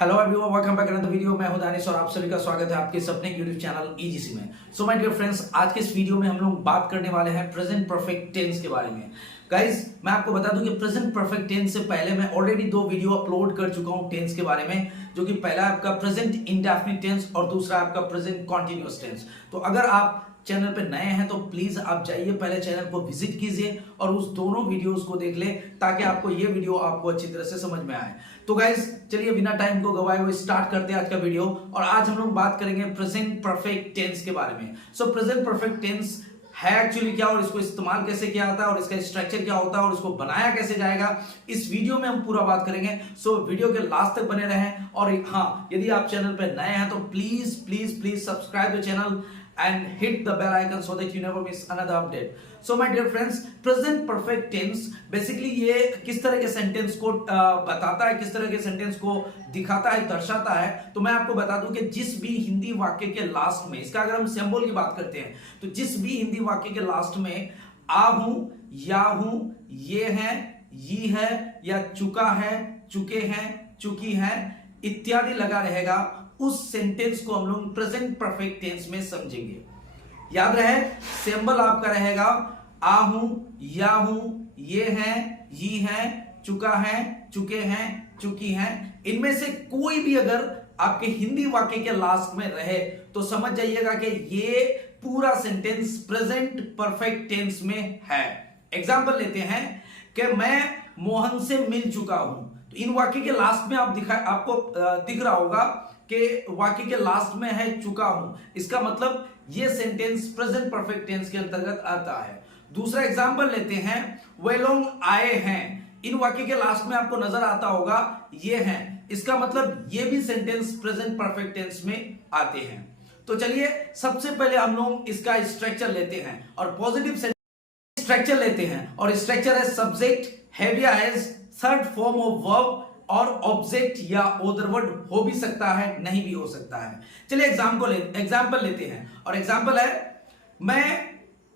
Hello everyone, welcome back another video. मैं हूं दानिश और आप सभी का स्वागत है आपके सपने यूट्यूब चैनल ईजीसी में। सो माय डियर फ्रेंड्स, आज के इस वीडियो में हम लोग बात करने वाले हैं प्रेजेंट परफेक्ट टेंस के बारे में। गाइस, मैं आपको बता दूं कि प्रेजेंट परफेक्ट टेंस से पहले मैं ऑलरेडी 2 वीडियो अपलोड कर चुका हूं टेंस के बारे में, जो कि पहला आपका प्रेजेंट इंडेफिनिट टेंस और दूसरा आपका प्रेजेंट कॉन्टिन्यूअस टेंस। तो अगर आप चैनल पे नए हैं तो प्लीज आप जाइए, पहले चैनल को विजिट कीजिए और उस दोनों वीडियोस को देख ले, ताकि आपको ये वीडियो आपको अच्छी तरह से समझ में आए। तो गाइस, चलिए बिना टाइम को गवाए हुए स्टार्ट करते हैं आज का वीडियो। और आज हम लोग बात करेंगे प्रेजेंट परफेक्ट टेंस के बारे में। सो प्रेजेंट परफेक्ट टेंस है एक्चुअली क्या, और इसको इस्तेमाल कैसे किया जाता है, और इसका स्ट्रक्चर क्या होता है, और इसको बनाया कैसे जाएगा, इस वीडियो में हम पूरा बात करेंगे। सो वीडियो के लास्ट तक बने रहें। और हाँ, यदि आप चैनल पे नए हैं तो please please please subscribe the channel and hit the bell icon so that you never miss another update. So my dear friends, present perfect tense basically ये किस तरह के सेंटेंस को बताता है, किस तरह के सेंटेंस को दिखाता है, दर्शाता है। तो मैं आपको बता दूं कि जिस भी हिंदी वाक्य के लास्ट में, इसका अगर हम सिंबल की बात करते हैं, तो जिस भी हिंदी वाक्य के लास्ट में आ हूं, या हूं, ये है, ये है, या चुका है, चुके हैं, चुकी है इत्यादि लगा रहेगा, उस सेंटेंस को हम लोग प्रेजेंट परफेक्ट टेंस में समझेंगे। याद रहे, सिंबल आपका रहेगा आ हूं, या हूं, ये है, ये है, चुका है, चुके हैं, चुकी हैं। इनमें से कोई भी अगर आपके हिंदी वाक्य के लास्ट में रहे तो समझ जाइएगा कि ये पूरा सेंटेंस प्रेजेंट परफेक्ट टेंस में है। एग्जाम्पल लेते हैं कि मैं मोहन से मिल चुका हूं। तो इन वाक्य के लास्ट में आपको दिख रहा होगा कि वाक्य के लास्ट में है चुका हूं। इसका मतलब ये सेंटेंस प्रेजेंट परफेक्ट टेंस के अंतर्गत आता है। दूसरा एग्जांपल लेते हैं, वे लोग आए हैं। इन वाक्य के लास्ट में आपको नजर आता होगा ये हैं। इसका मतलब ये भी सेंटेंस प्रेजेंट परफेक्ट टेंस में आते हैं। तो चलिए सबसे पहले हम लोग इसका स्ट्रक्चर लेते हैं और पॉजिटिव स्ट्रक्चर लेते हैं। और स्ट्रक्चर है सब्जेक्ट, हैव या has, third form of verb, और ऑब्जेक्ट या ओदर वर्ड हो भी सकता है, नहीं भी हो सकता है। चलिए एग्जाम्पल लेते हैं। और एग्जाम्पल है, मैं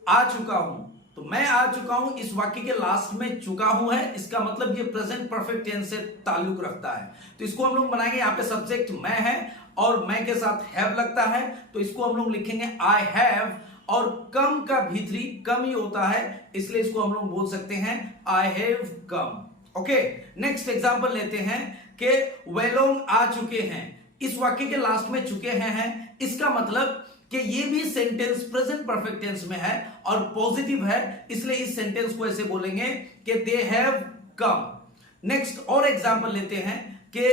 आ चुका हूं। तो मैं आ चुका हूं, इस वाक्य के लास्ट में चुका हूं है, इसका मतलब ये प्रेजेंट परफेक्ट टेंस से ताल्लुक रखता है। तो इसको हम लोग बनाएंगे, यहां पे सब्जेक्ट मैं है और मैं के साथ हैव लगता है, तो इसको हम लोग लिखेंगे आई हैव। और कम का भीतरी कम ही होता है, इसलिए इसको हम लोग बोल सकते हैं I have come. Okay, next example लेते हैं कि वे लोग आ चुके हैं। इस वाक्य के लास्ट में चुके हैं, इसका मतलब कि ये भी सेंटेंस प्रेजेंट परफेक्ट टेंस में है और पॉजिटिव है, इसलिए इस सेंटेंस को ऐसे बोलेंगे कि दे हैव कम। नेक्स्ट और एग्जांपल लेते हैं कि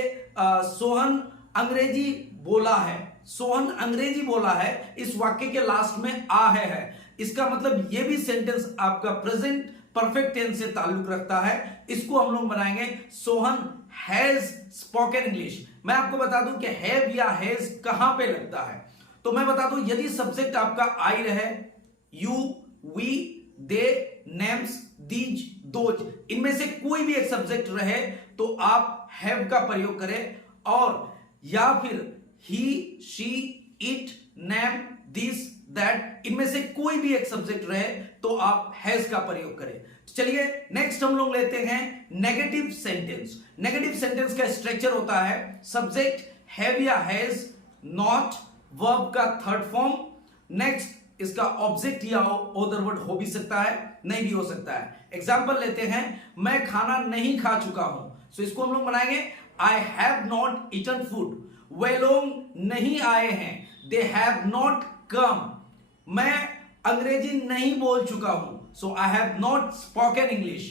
सोहन अंग्रेजी बोला है। सोहन अंग्रेजी बोला है, इस वाक्य के लास्ट में आ है। इसका मतलब ये भी सेंटेंस आपका प्रेजेंट परफेक्ट टेंस से ताल्लुक रखता है। इसको हम लोग बनाएंगे सोहन हैज स्पोकन इंग्लिश। मैं आपको बता दूं कि हैव या हैज कहां पे लगता है। तो मैं बता दूं, यदि सब्जेक्ट आपका आई रहे, you, we, they, names, these, those, इनमें से कोई भी एक सब्जेक्ट रहे तो आप हैव का प्रयोग करें। और या फिर he, she, it, name, this, that, इनमें से कोई भी एक सब्जेक्ट रहे तो आप हैज का प्रयोग करें। तो चलिए नेक्स्ट हम लोग लेते हैं नेगेटिव सेंटेंस। नेगेटिव सेंटेंस का स्ट्रक्चर होता है सब्जेक्ट, हैव या हैज, नॉट, वर्ब का थर्ड फॉर्म, नेक्स्ट इसका ऑब्जेक्ट या ओदर वर्ड हो भी सकता है, नहीं भी हो सकता है। एग्जांपल लेते हैं, मैं खाना नहीं खा चुका हूं। सो इसको हम लोग बनाएंगे I have not eaten food. वे लोग नहीं आए हैं, दे हैव नॉट कम। मैं अंग्रेजी नहीं बोल चुका हूं, so I have not spoken English.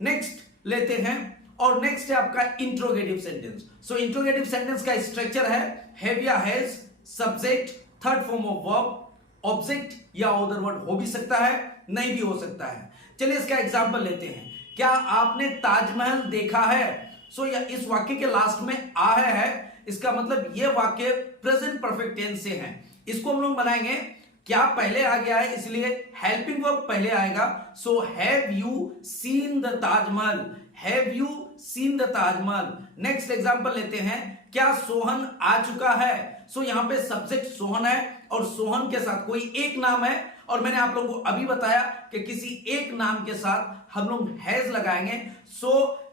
Next लेते हैं, और नेक्स्ट है आपका interrogative sentence. So interrogative sentence का स्ट्रक्चर है हैव या has, subject, third form of verb, object या अदर वर्ड हो भी सकता है, नहीं भी हो सकता है। चलिए इसका एग्जांपल लेते हैं, क्या आपने ताजमहल देखा है। सो इस वाक्य के लास्ट में आ है, इसका मतलब यह वाक्य प्रेजेंट परफेक्ट टेंस से है। इसको हम लोग बनाएंगे, क्या पहले आ गया है इसलिए हेल्पिंग वर्ब पहले आएगा। सो have you seen the Taj Mahal, have you seen the Taj Mahal. Next example लेते हैं, क्या सोहन आ चुका है। सो यहां पे सब्जेक्ट सोहन है और सोहन के साथ कोई एक नाम है, और मैंने आप लोगों को अभी बताया कि किसी एक नाम के साथ हम लोग हैज लगाएंगे। सो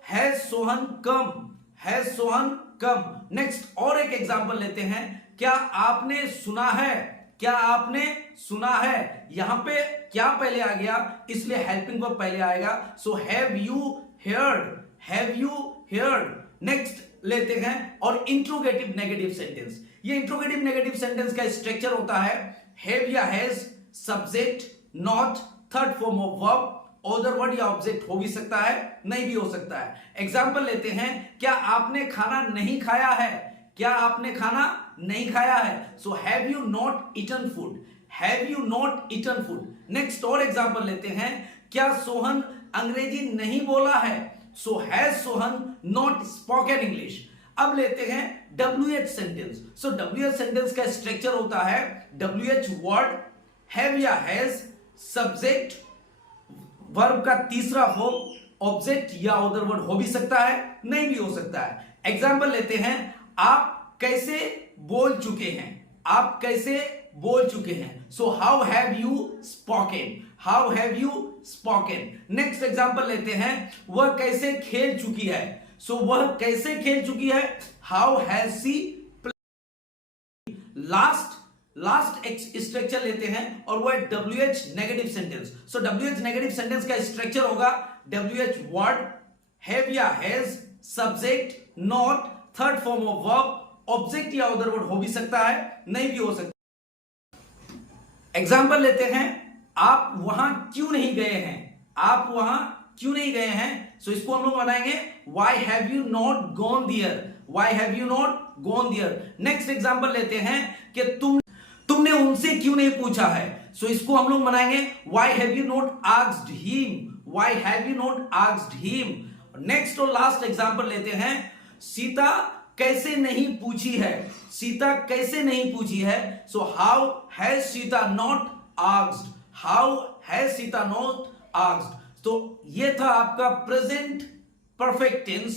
has Sohan come, has Sohan come. Next और एक एग्जांपल लेते हैं, क्या आपने सुना है, क्या आपने सुना है, यहां पे क्या पहले आ गया इसलिए हेल्पिंग वर्ब पहले आएगा। सो have you heard, have you heard. Next लेते हैं और इंट्रोगेटिव नेगेटिव सेंटेंस। ये इंट्रोगेटिव नेगेटिव सेंटेंस का स्ट्रक्चर होता है हैव या has, subject, not, third form of verb, other word या ऑब्जेक्ट हो भी सकता है, नहीं भी हो सकता है। एग्जांपल लेते हैं, क्या आपने खाना नहीं खाया है, क्या आपने खाना नहीं खाया है। So have you not eaten food, have you not eaten food. Next और एग्जांपल लेते हैं, क्या सोहन अंग्रेजी नहीं बोला है। So has Sohan not spoken English. अब लेते हैं WH sentence. So WH sentence का स्ट्रक्चर होता है WH वर्ड, हैव या हैज, सब्जेक्ट, वर्ब का तीसरा फॉर्म, ऑब्जेक्ट या अदर वर्ड हो भी सकता है, नहीं भी हो सकता है। एग्जांपल लेते हैं, आप कैसे बोल चुके हैं, आप कैसे बोल चुके हैं। So how have you spoken, how have you spoken. Next example लेते हैं, वह कैसे खेल चुकी है। सो वह कैसे खेल चुकी है, how has she played. Last structure लेते हैं और वो है WH negative sentence. So WH negative sentence का स्ट्रक्चर होगा WH वर्ड, हैव या has, subject, not, third form of verb, object या अदर वर्ड हो भी सकता है, नहीं भी हो सकता। एग्जांपल लेते हैं, आप वहां क्यों नहीं गए हैं, आप वहां क्यों नहीं गए हैं। सो इसको हम लोग बनाएंगे why have you not gone there, why have you not gone there। Next example लेते हैं कि तुमने उनसे क्यों नहीं पूछा है। सो इसको हम लोग बनाएंगे why have you not asked him, why have you not asked him। Next और लास्ट एग्जांपल लेते हैं, सीता कैसे नहीं पूछी है, सीता कैसे नहीं पूछी है। So how has Sita not asked, how has Sita not asked. तो ये था आपका present perfect tense.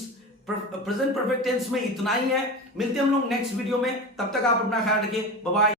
Present perfect tense में इतना ही है। मिलते हैं हम लोग नेक्स्ट वीडियो में, तब तक आप अपना ख्याल रखिए, बाय बाय।